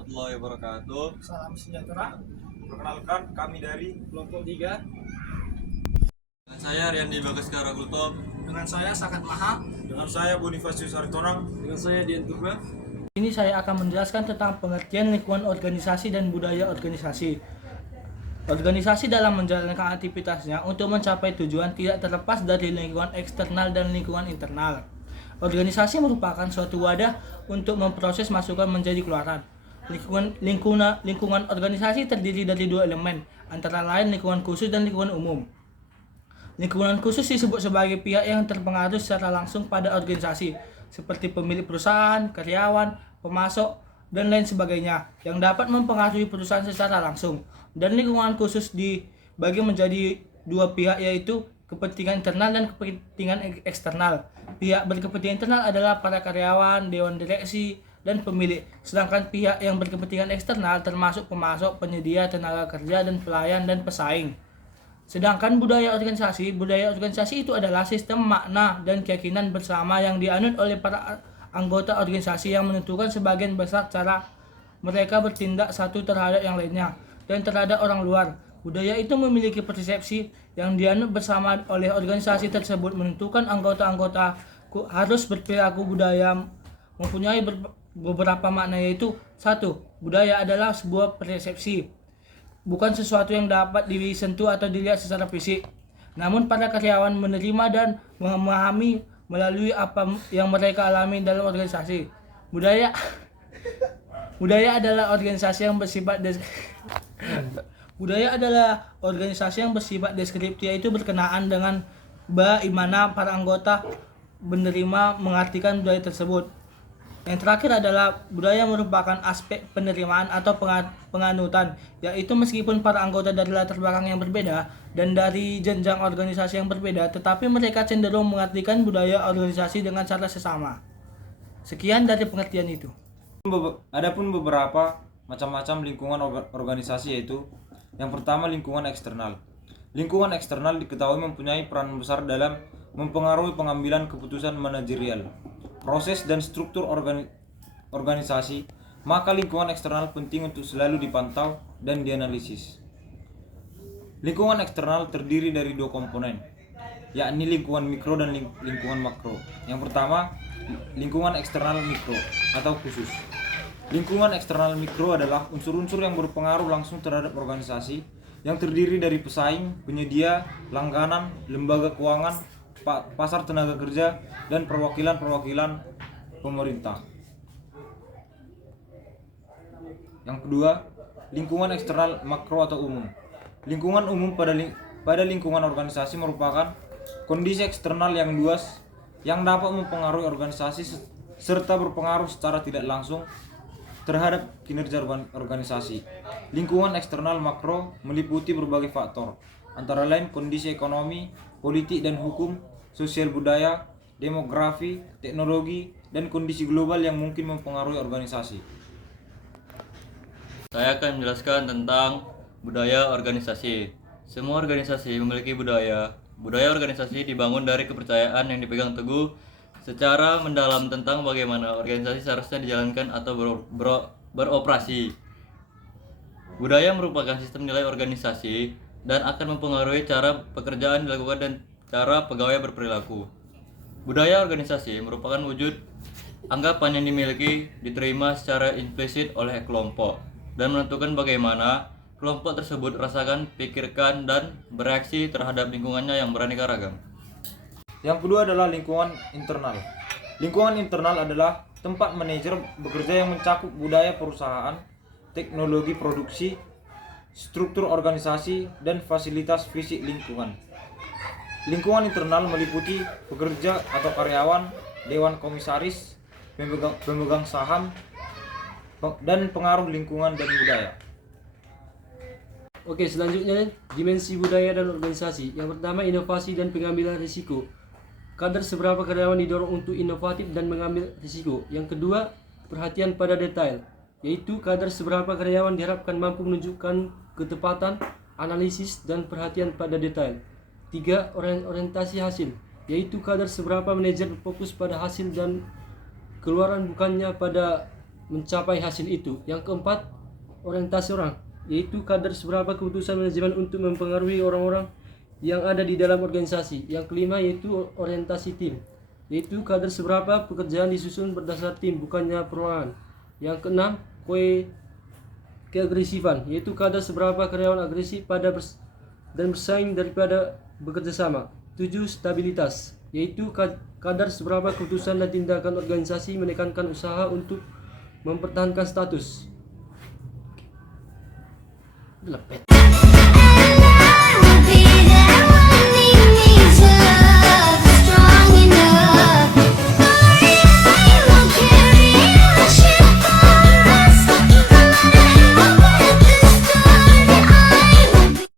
warahmatullahi wabarakatuh. Salam sejahtera. Perkenalkan, kami dari Kelompok 3 Dengan saya Riandi Bagaskara Gultom. dengan saya Sakat Maha. dengan saya Bonifasius Aritonang. Dengan saya Dian Turba. Ini saya akan menjelaskan tentang pengertian lingkungan organisasi dan budaya organisasi. Organisasi dalam menjalankan aktivitasnya untuk mencapai tujuan tidak terlepas dari lingkungan eksternal dan lingkungan internal. Organisasi merupakan suatu wadah untuk memproses masukan menjadi keluaran. Lingkungan organisasi terdiri dari dua elemen, antara lain lingkungan khusus dan lingkungan umum. Lingkungan khusus disebut sebagai pihak yang terpengaruh secara langsung pada organisasi, seperti pemilik perusahaan, karyawan, pemasok, dan lain sebagainya, yang dapat mempengaruhi perusahaan secara langsung. Dan lingkungan khusus dibagi menjadi dua pihak, yaitu kepentingan internal dan kepentingan eksternal. Pihak berkepentingan internal adalah para karyawan, dewan direksi, dan pemilik. Sedangkan pihak yang berkepentingan eksternal termasuk pemasok, penyedia tenaga kerja, dan pelayan dan pesaing. Sedangkan budaya organisasi itu adalah sistem makna dan keyakinan bersama yang dianut oleh para anggota organisasi yang menentukan sebagian besar cara mereka bertindak satu terhadap yang lainnya dan terhadap orang luar. Budaya itu memiliki persepsi yang dianut bersama oleh organisasi tersebut, menentukan anggota-anggota harus berperilaku budaya mempunyai beberapa makna, yaitu 1. Budaya adalah sebuah persepsi, bukan sesuatu yang dapat disentuh atau dilihat secara fisik. Namun para karyawan menerima dan memahami melalui apa yang mereka alami dalam organisasi. Budaya adalah organisasi yang bersifat deskriptif, yaitu berkenaan dengan bagaimana para anggota menerima mengartikan budaya tersebut. Yang terakhir adalah budaya merupakan aspek penerimaan atau penganutan, yaitu meskipun para anggota dari latar belakang yang berbeda dan dari jenjang organisasi yang berbeda, tetapi mereka cenderung mengartikan budaya organisasi dengan cara sesama. Sekian dari pengertian itu. Adapun beberapa macam-macam lingkungan organisasi, yaitu yang pertama lingkungan eksternal. Lingkungan eksternal diketahui mempunyai peran besar dalam mempengaruhi pengambilan keputusan manajerial, proses dan struktur organisasi, maka lingkungan eksternal penting untuk selalu dipantau dan dianalisis. Lingkungan eksternal terdiri dari dua komponen, yakni lingkungan mikro dan lingkungan makro. Yang pertama, lingkungan eksternal mikro atau khusus. Lingkungan eksternal mikro adalah unsur-unsur yang berpengaruh langsung terhadap organisasi, yang terdiri dari pesaing, penyedia, langganan, lembaga keuangan, pasar tenaga kerja, dan perwakilan-perwakilan pemerintah. Yang kedua, lingkungan eksternal makro atau umum. Lingkungan umum pada lingkungan organisasi merupakan kondisi eksternal yang luas yang dapat mempengaruhi organisasi serta berpengaruh secara tidak langsung terhadap kinerja organisasi. Lingkungan eksternal makro meliputi berbagai faktor, antara lain kondisi ekonomi, politik dan hukum, sosial budaya, demografi, teknologi, dan kondisi global yang mungkin mempengaruhi organisasi. Saya akan menjelaskan tentang budaya organisasi. Semua organisasi memiliki budaya. Budaya organisasi dibangun dari kepercayaan yang dipegang teguh secara mendalam tentang bagaimana organisasi seharusnya dijalankan atau beroperasi. Budaya merupakan sistem nilai organisasi dan akan mempengaruhi cara pekerjaan dilakukan dan cara pegawai berperilaku. Budaya organisasi merupakan wujud anggapan yang dimiliki, diterima secara implisit oleh kelompok, dan menentukan bagaimana kelompok tersebut rasakan, pikirkan, dan bereaksi terhadap lingkungannya yang beraneka ragam. Yang kedua adalah lingkungan internal. Lingkungan internal adalah tempat manajer bekerja yang mencakup budaya perusahaan, teknologi produksi, struktur organisasi, dan fasilitas fisik lingkungan. Lingkungan internal meliputi pekerja atau karyawan, dewan komisaris, pemegang saham, dan pengaruh lingkungan dan budaya. Oke, selanjutnya dimensi budaya dan organisasi. Yang pertama, inovasi dan pengambilan risiko. Kadar seberapa karyawan didorong untuk inovatif dan mengambil risiko. Yang kedua, perhatian pada detail, yaitu kadar seberapa karyawan diharapkan mampu menunjukkan ketepatan, analisis, dan perhatian pada detail. 3. Orientasi hasil, yaitu kadar seberapa manajer berfokus pada hasil dan keluaran bukannya pada mencapai hasil itu. Yang keempat, orientasi orang, yaitu kadar seberapa keputusan manajemen untuk mempengaruhi orang-orang yang ada di dalam organisasi. Yang kelima yaitu orientasi tim, yaitu kadar seberapa pekerjaan disusun berdasar tim bukannya perorangan. Yang keenam, keagresifan, yaitu kadar seberapa karyawan agresif dan bersaing daripada bekerja sama. 7. Stabilitas, yaitu kadar seberapa keputusan dan tindakan organisasi menekankan usaha untuk mempertahankan status. Lepet.